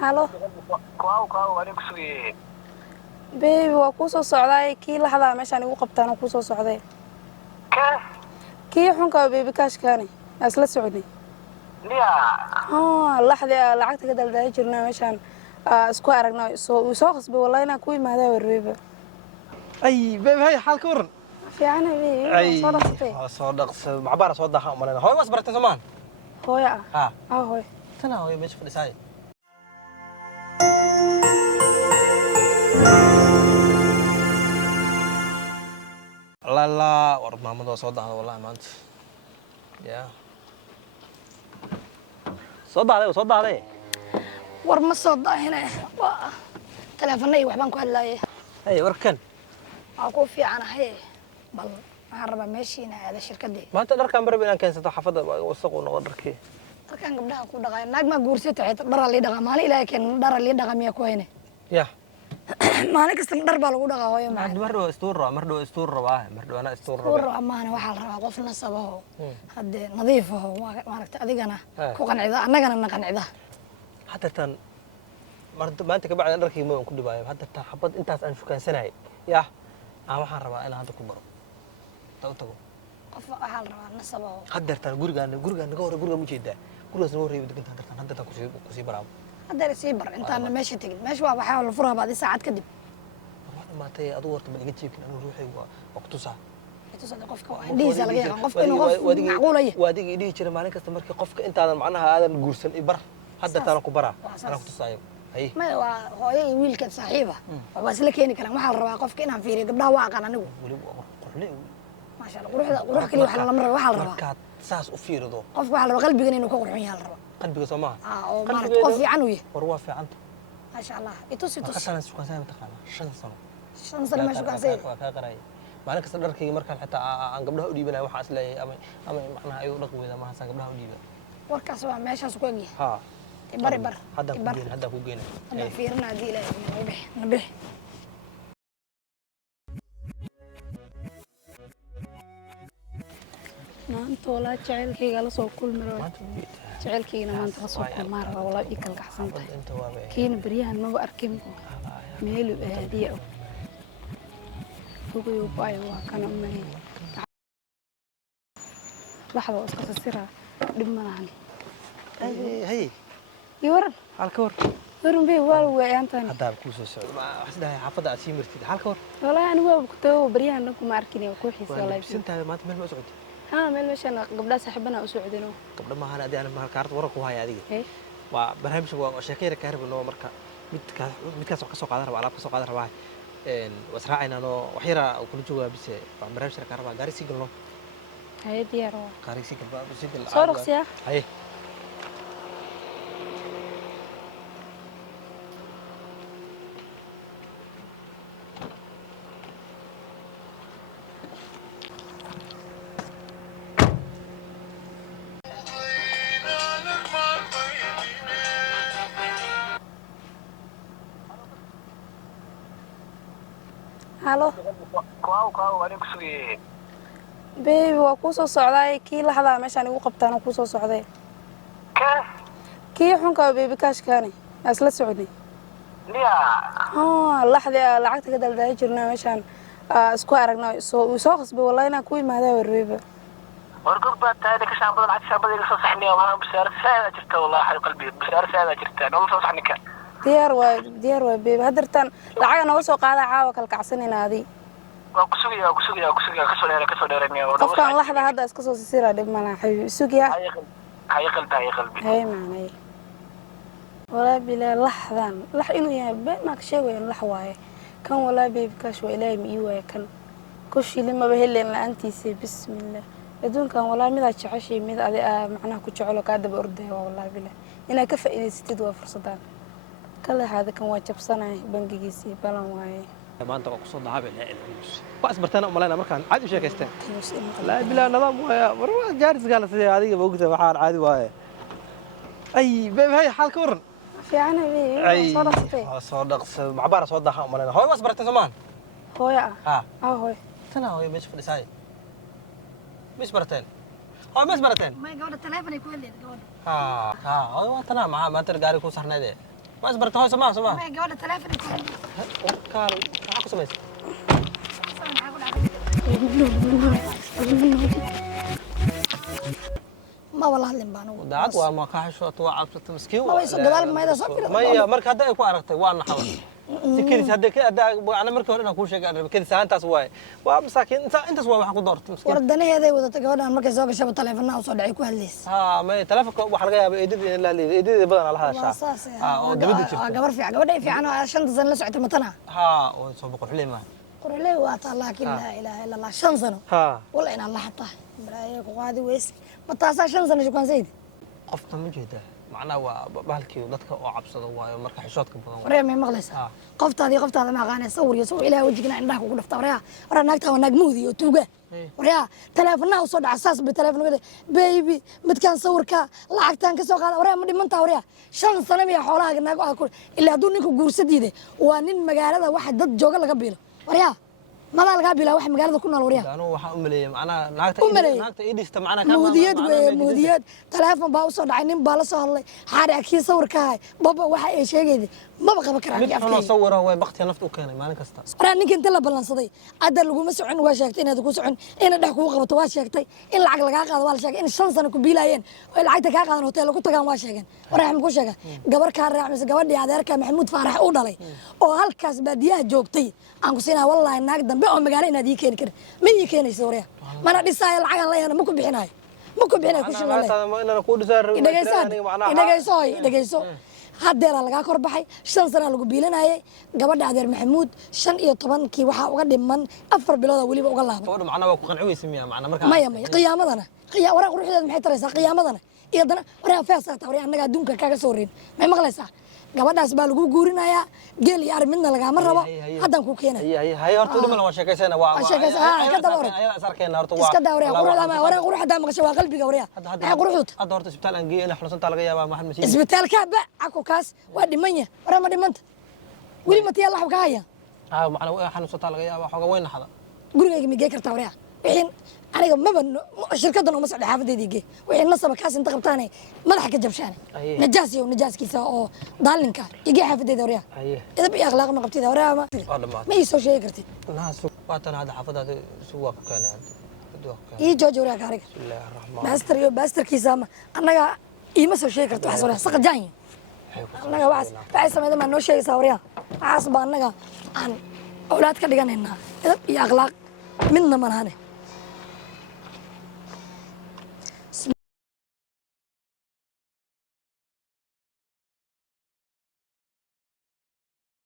Halo, Kau anigu sugayay. baby waa kuu soo socdaay kii laxdaa meeshaan igu qabtaan oo kuu soo socday. Kee? Kii xunka baby kaashkaani aan isla socday. Miya? Laxdii lacagta ka daldalay jirnaa meeshaan isku aragnay soo qasbay wallahi inaan ku imaadaa warweeba. Ay baby hay xalka waran. Fiican baby soo dhaqsatay. Soo dhaqsay macbaar soo daxa umalena. Hooyo was bartay Soomaan. Hooyo ah. Hooyo. Tana hooyo meesha fadhisay. La war maamada soo daxda wallahi maanta. Ya. Soo daxday. war ma soo daahine waa telefoonay waxbaan ku hadlaayay Ay warkan. waa ku fiicanahay bal waxaan rabaa meeshiina aada shirkadii Maanta dharkan barbe inaan keensato xafada wasaq oo noqon dharkii. dadkan gabdhaha ku dhaqay naag ma guursatay dhar la dhaqa maalin ilaahay keen dhar la dhaqa miya ku hayne Ya. maalin kasta dhar baa lagu dhaqaa hooyo ma Mardo istuur ana istuur war amaana waxa la rabaa qof nasabaho hadee nadiif ah maaragtay adigana ku qancida annagana na qancida hadda tan maanta ka bacdan dharkii ma ku dhibaayo hadda tan xabad intaas aan shukaansanay ya aan waxaan rabaa inaan hadda ku baro tago qof waxa la rabaa nasabaho hadda tan guriga naga hore guriga mu jeedaa gurigaas noo reebay degan tan hadda tan ku sii baraabo hadda sii bar intaan meesha tagin meesha waa waxa la furaa baad saacad kadib wax maatay adu warta ma iga jeebkin anu ruuxay waa waqtusa qofka indhihiisa laga yaqaan qofka inuu qof macquulaya waadiga idhihi jiray maalin kasta markii qofka intaadan macnaha aadan guursan i bar hadda taan ku baraa ana ku tusaayo hay ma waa hooyo iyo wiilka saaxiiba waa isla keeni karaan waxa la rabaa qofka inaan fiiriyo gabdhaha waa aqaan anigu wali qurxle ma sha Allah qurux kaliya waxa la maray waxa la rabaa markaad saas u fiirido qofka waxa la rabaa qalbiga inuu ka qurxin yahay la rabaa qalbiga Soomaa oo maaragtay qof fiican uu yahay war waa fiicanta ma sha Allah itus ka sanan shukaansan taqaana 5 sano ma shukaansan waa ka qaray maalin kasta dharkayga markaan xitaa aan gabdhaha u dhiibanayo waxa isleeyahay ama macnaha ay u dhaq weeda ma hasan gabdhaha u dhiibay warkaas waa meeshaas ku eegay ha bar hadda ku geena hadda fiirna hadii ilaahay nabih maanta walaa jacaylkayga la soo kulmiro jacaylkayna maanta la soo kulmaa rabaa walaa ii kalgacsan tahay kiina baryahan maba arkin meelu aadiya fogayo baayo waa kana umaleyn laxda iska sasiraa dhib ma lahan hay waran halka war waran bay waa weeyantaan hadda ku soo socdo wax sidaa xafada aad sii martid halka war walaa anigu waa ku tago baryahan dhanku ma arkin ku xiiso walaa sintaa maanta meel ma socotay meel meeshaan gabdhaha saaxiibana u socdino gabdha ma ahan adii aan kaarta waran ku haya adiga waa barnaamijka waa sheekayra ka rabno marka midkaas wax ka soo qaadan raba alaab ka soo qaadan rabaa wasraacayna no wax yara kula joogaa bise waa barnaamijka ka rabaa gaari si galno hay diyaar waa gaari si gal soo dhaqsiya hay halo Kau anigu sugayay. baby waa kuu soo socdaay kii laxdaa meeshaan igu qabtaan oo kuu soo socday. Kee? Kii xunka baby kaashkaani aan isla socday. Miya? laxdii lacagta ka daldalay jirnaa meeshaan isku aragnay soo qasbay wallahi inaan ku imaadaa warweeba. wargog baa tahay ka shaambada lacag shaambada iga soo saxniyo waxaan bishaar saada jirta wallahi qalbiga bishaar saada jirta nolol soo saxnika diyaar waa baby hadartan lacag naga soo qaada caawa kalkacsanina adii waa ku sugaya ka soo dheeraniyo qofkan laxda hadda iska soo sisiraa dhib ma laha xabiib sugaya hay qalbi hay macnay walaa bilaa lax inuu yahay been ma ka sheegayo lax waaye kan walaa baby kaash waa ilaahay ma ii waaye kan kushili ma heleen la'aantiisa bismillah adduunkan walaa mid aad jeceshay mid adi macnaha ku jecelo ka daba orday walaa bilaa inaa ka faa'iideysatid waa fursadaan kale hada kan waa jabsanay bangigiisii balan waaye maanta waa ku soo dhaabay la ilaalinayso waa isbartana umalayna markaan caadi u sheekaysteen la bilaa nidaam waaya war waa jaaris gaala sidii adiga boogta waxaan caadi waaye ay baby hay xalka waran fiican bay soo dhaqsatay soo dhaqsay macbaar soo daxa umalayna hooyo was bartay Soomaan hooyo hooyo tana hooyo meesha fadhisay مش برتين هاي ما gabadha telefoon ay ku hadleen gabadha هاي waa tana ma tana gaari ku saarnayde ما أصبرت هاي سماع سماع ما gabadha taleefanka كارو معك سميس ma wala hadlin baan ugu دعك وما كاحش وتوعب مسكين ما ويسو gadaal mayda soo firo ما هي مرك هذا يكون عرفتي وانا حوالي سكيني هذا كده أنا مرك هنا كل شيء أنا كده ساعة أنت سواي ومساكين أنت سواي وحنا دورت مسكين wardanaheeday wadata gabadhan markay soo gashay taleefanaha soo dhacay ku hadlays ها ما تلفك وحلقة إيدي لا لي إيدي بدنا على هذا waa الشعب saas ودبدي gabar fiican gabadhay fiican oo 5 sano la socotay matana ها وصوب قرحلي ما qorley waa taa laakiin la ilaaha illa allah 5 sano ها wala in allah tahay baraaya ku qaadi weys ma taasa 5 sano shukaan sayid قفت من جهده معناه وبالكي ودتك أو عبصة وايو مركح حشوتك بدنا waree may maqlaysaa qoftaada ma aqaanay sawir iyo soo ilaahay wajigna indhaha kugu dhafta waraa naagta waa naag muudi iyo tuuga waraa taleefanaha u soo dhaca saas bay taleefanaha baby midkaan sawirka lacagtaan ka soo qaada waraa ma dhimantaa waraa 5 sano miya xoolaha naag ah ku ilaa hadduu ninku guursadiide waa nin magaalada waxa dad jooga laga biilo waraa mada laga biila wax magaalada ku nool waraa أنا waxaan u maleeyay macnaha naagta idista macnaha ka muudiyad taleefan baa u soo dhacay nin baa la soo hadlay xaarikii sawirka hay baba waxa ay sheegayday maba qaban karaan mid xun sawira way baqti nafta u keenay maalin kasta waraa ninka inta la ballansaday adda laguma socon waa sheegtay inaad ku socon in dhex kugu qabato waa sheegtay in lacag laga qaado waa la sheegay in 5 sano ku biilayeen oo lacagta ka qaadan hotel ku tagaan waa sheegeen waraa maxay ku sheegay gabar ka raacaysa gabadhii adeerka Maxamuud Faarax u dhalay oo halkaas baadiyaha joogtay aan ku siinaa wallahi naag dambe oo magaalo inaad ii keeni karin ma ii keenayso waraa mana dhisaayo lacag aan leeyahay ma ku bixinayo ku shilay inaan ku dhisaa dhageyso haddeera laga kor baxay 5 sano lagu biilanayay gabadha adeer Maxamuud 15kii waxa uga dhiman 4 bilood waliba uga laabay gabadha macnaha waa ku qanciyay miyaa macnaha marka maya qiyaamadana waraa quruxdeed maxay taraysaa qiyaamadana iyo dana waraa feesata waraa annaga adduunka kaga soo reyn may maqlaysaa gabadhaas baa lagu guurinayaa geel iyo arrimidna lagama rabo haddaan ku keenay hay horta dhimana waa sheekaysana waa ka dabar ayada sarkeena horta waa iska daawariya quruxda maqashay waa qalbiga wariya maxay quruxdu hadda horta isbitaal aan geeyay inay xanuunsan laga yaabaa maxan masiin isbitaalka ba aku kaas waa dhimanya waraa ma dhimanta weli ma tiyaa laxab ka haya macna waa xanuunsan laga yaabaa xoga weyn naxda gurigayga migee kartaa wariya wixin aniga maba shirkadan uma socdo xaafadeedii gee wixii nasaba kaas inta qabtaan madaxa ka jabshaan najaaskiisa oo daalinka igee xaafadeeda wariya idab iyo akhlaaq ma qabtida wariya ma ii soo sheegi kartid naas waatan hada xaafadaada suuqa ku keenay ii jooji wariya kaariga baastarkiisa annaga iima soo sheegi karto waxaas wariya saqajaan annaga waxay sameeyeen ma noo sheegaysaa wariya waxaas baa annaga aan awlaad ka dhiganaynaa idab iyo akhlaaq midna ma lahane